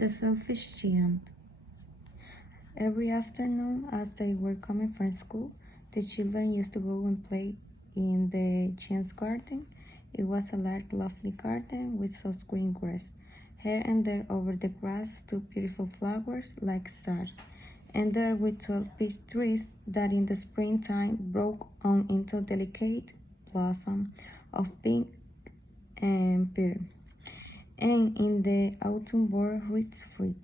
The selfish giant. Every afternoon, as they were coming from school, the children used to go and play in the giant's garden. It was a large, lovely garden with soft green grass. Here and there over the grass stood beautiful flowers like stars, and there were 12 peach trees that in the springtime broke on into delicate blossom of pink and pear, and in the autumn bore rich fruit.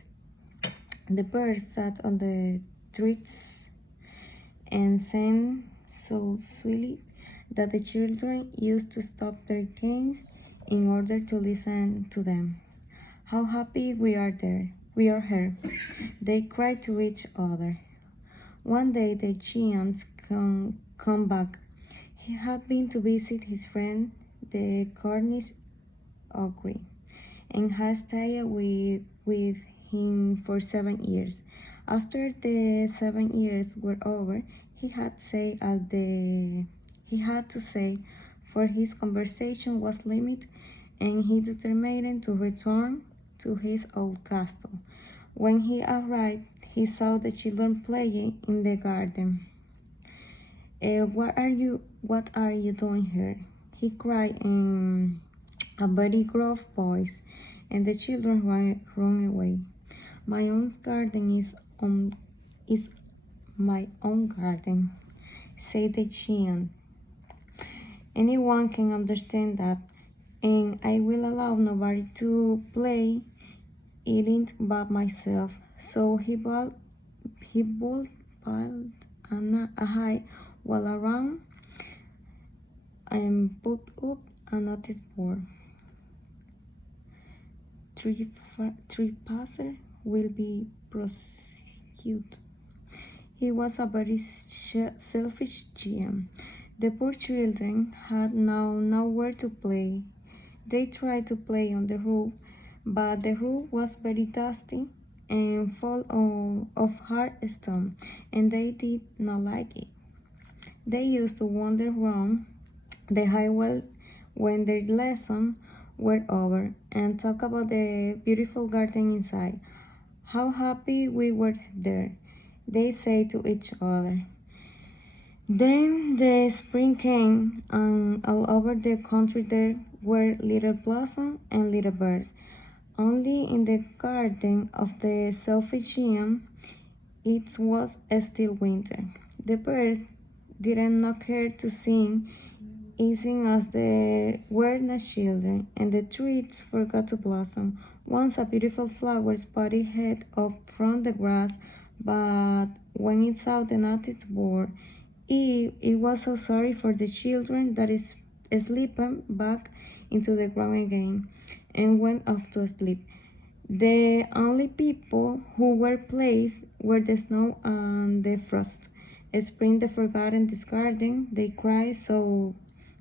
The birds sat on the trees and sang so sweetly that the children used to stop their games in order to listen to them. How happy we are there! We are here, they cried to each other. One day the giant come back. He had been to visit his friend, the Cornish ogre, and had stayed with him for 7 years. After the 7 years were over, he had to say, for his conversation was limited, and he determined to return to his old castle. When he arrived, he saw the children playing in the garden. What are you doing here? He cried in a very gruff voice, and the children ran away. My own garden is my own garden, said the giant. Anyone can understand that, and I will allow nobody to play in it but myself. So he built a high wall around and put up a notice board. Trespasser will be prosecuted. He was a very selfish giant. The poor children had now nowhere to play. They tried to play on the roof, but the roof was very dusty and full of hard stone, and they did not like it. They used to wander around the highway when their lessons were over and talk about the beautiful garden inside. How happy we were there, they say to each other. Then the spring came, and all over the country there were little blossoms and little birds. Only in the garden of the selfish giant, it was still winter. The birds did not care to sing, easing as they were not children, and the trees forgot to blossom. Once a beautiful flower spotted head up from the grass, but when it saw the notice board, it was so sorry for the children that it slipped back into the ground again and went off to sleep. The only people who were pleased were the snow and the frost. Spring the forgotten this garden, they cried, so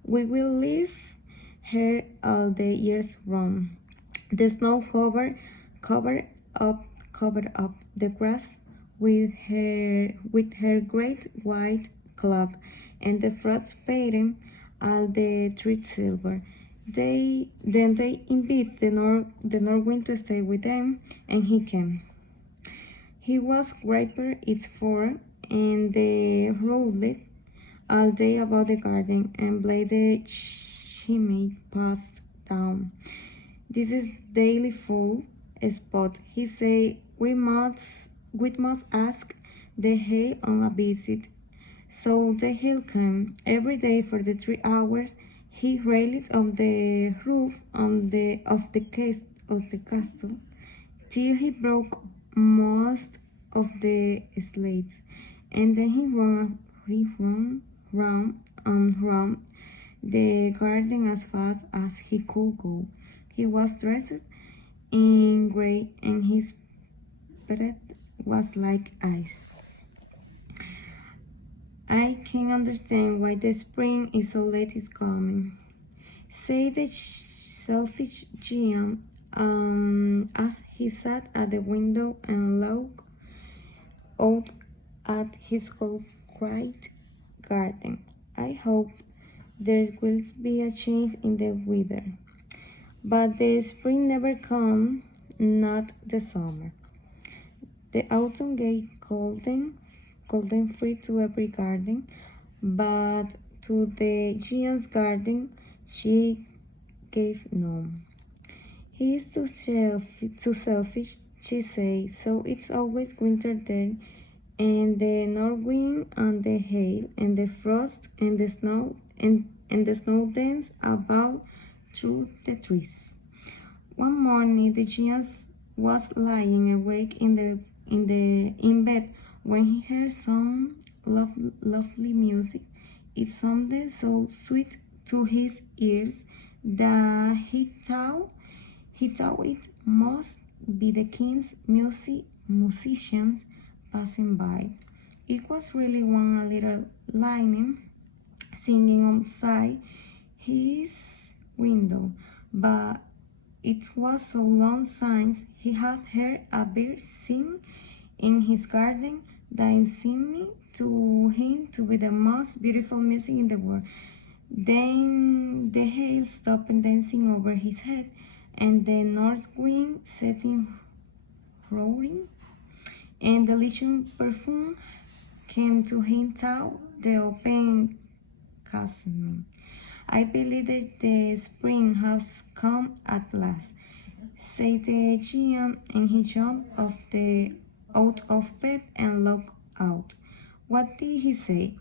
we will live here all the years round. The snow covered up the grass with her great white cloak, and the frost painted all the trees silver. They invited the North Wind to stay with them, and he came. He was graper its fur, and they rolled all day about the garden and blade the chimney passed down. This is daily full spot, he said. We must ask the hail on a visit. So the hail came every day for the 3 hours. He railed on the roof of the castle till he broke most of the slates, and then he ran round and round the garden as fast as he could go. He was dressed in gray, and his breath was like ice. I can understand why the spring is so late is coming, said the selfish giant as he sat at the window and looked out at his concrete garden. I hope there will be a change in the weather. But the spring never came, not the summer. The autumn gave golden fruit to every garden, but to the giant's garden she gave none. He is too selfish, she says, so it's always winter there, and the north wind and the hail and the frost and the snow and the snow dance about through the trees. One morning the giant was lying awake in bed when he heard some lovely music. It sounded so sweet to his ears that he thought it must be the king's musicians passing by. It was really one little lion singing outside his window, but it was so long since he had heard a bird sing in his garden that it seemed to him to be the most beautiful music in the world. Then the hail stopped dancing over his head, and the north wind set him roaring, and delicious perfume came to him through the open casement. I believe that the spring has come at last, said the giant, and he jumped out of bed and looked out. What did he say?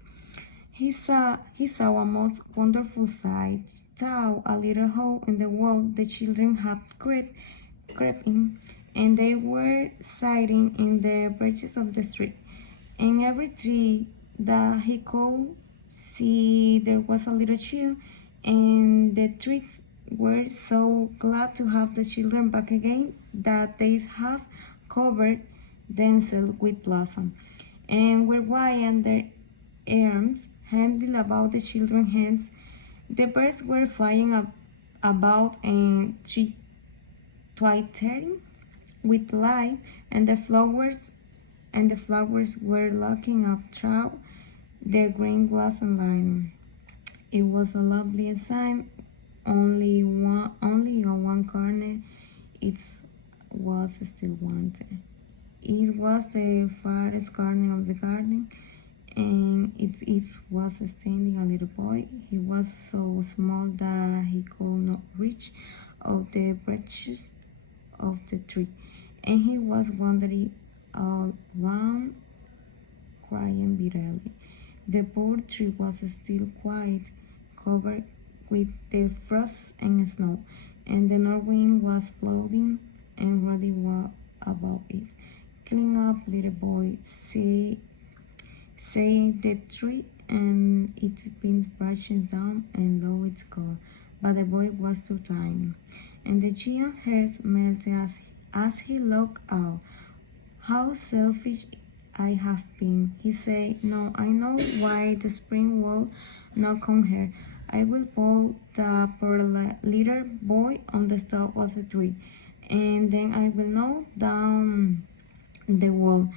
He saw a most wonderful sight. Through a little hole in the wall, the children had crept in, and they were sitting in the branches of the street. In every tree that he could see, there was a little child, and the trees were so glad to have the children back again that they have covered themselves with blossom, and were waving their arms handily about the children's heads. The birds were flying about and twittering with light, and the flowers were looking up through the green blossom lining. It was a lovely sight. Only on one corner, it was still wanted. It was the farthest corner of the garden, and it was standing a little boy. He was so small that he could not reach out the branches of the tree, and he was wandering all round, crying bitterly. The poor tree was still quite covered with the frost and snow, and the north wind was blowing and ruddy about it. Clean up, little boy, say the tree, and it's been brushing down and low it's gone. But the boy was too tiny, and the giant's heart melted as he looked out. How selfish I have been, he said. No, I know why the spring will not come here. I will put the poor little boy on the top of the tree, and then I will knock down the wall,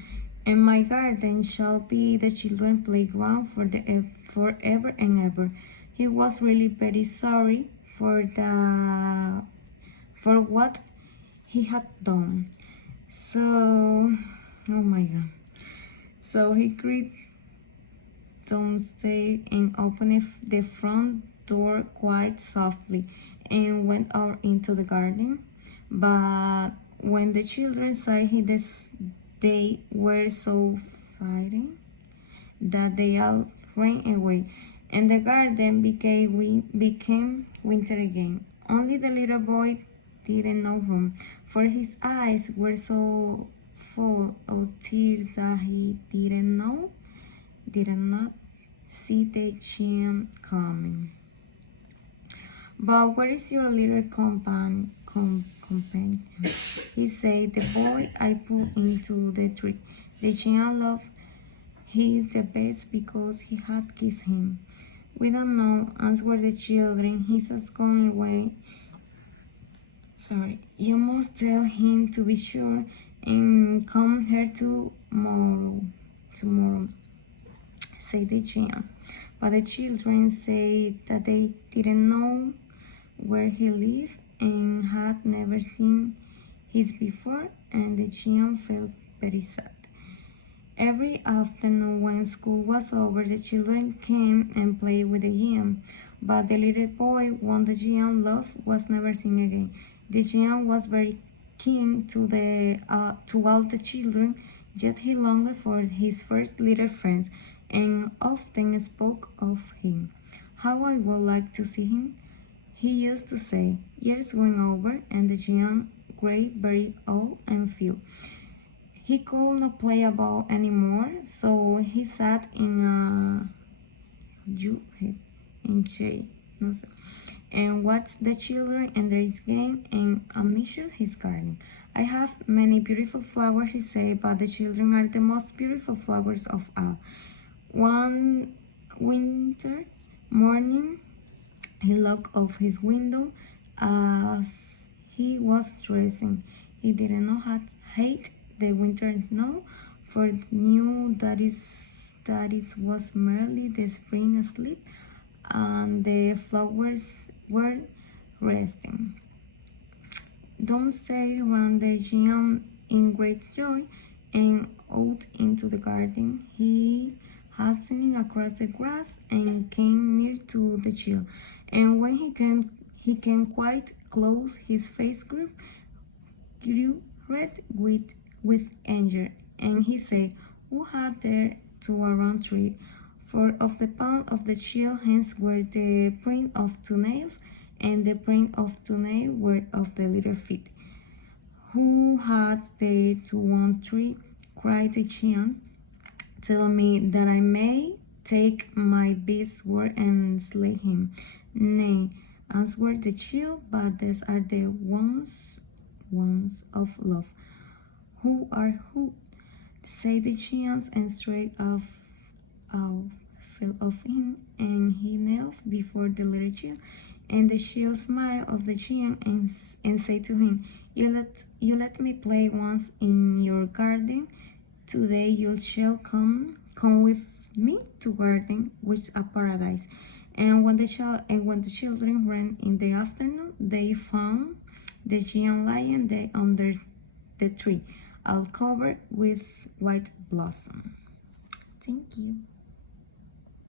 and my garden shall be the children's playground forever and ever. He was really very sorry for what he had done. So, oh my God. So he crept downstairs and opened the front door quite softly and went out into the garden. But when the children saw him, they were so frightened that they all ran away, and the garden became winter again. Only the little boy didn't know room, for his eyes were so full of tears that he did not see the giant coming. But where is your little companion? He said, the boy I put into the tree. The giant loved him the best because he had kissed him. We don't know, answered the children. He's just going away. Sorry, you must tell him to be sure and come here tomorrow, said the giant. But the children said that they didn't know where he lived and had never seen his before, and the giant felt very sad. Every afternoon when school was over, the children came and played with the giant, but the little boy whom the giant loved was never seen again. The giant was very kind to all the children, yet he longed for his first little friends, and often spoke of him. How I would like to see him, he used to say. Years went over, and the giant grew very old and few. He could not play a ball anymore, so he sat in a chair, no sé, and watched the children and their game and admired his garden. I have many beautiful flowers, he said, but the children are the most beautiful flowers of all. One winter morning, he looked out his window as he was dressing. He did not hate the winter snow, for knew that it was merely the spring asleep and the flowers were resting. Tom stayed around the giant in great joy and out into the garden. He hastened across the grass and came near to the child. And when he came quite close, his face grew red with anger, and he said, "Who had dared to a round tree?" For of the palm of the child's hands were the print of 2 nails, and the print of 2 nails were of the little feet. "Who had dared to one tree?" cried the giant. "Tell me, that I may take my big sword and slay him." "Nay," answered the child, "but these are the wounds of love." "Who are who?" said the giant, and straight fell off him, and he knelt before the little child. And the child smiled of the giant and said to him, You let me play once in your garden. Today you shall come with me to garden, which a paradise." And when the children ran in the afternoon, they found the giant lying there under the tree, all covered with white blossom. Thank you.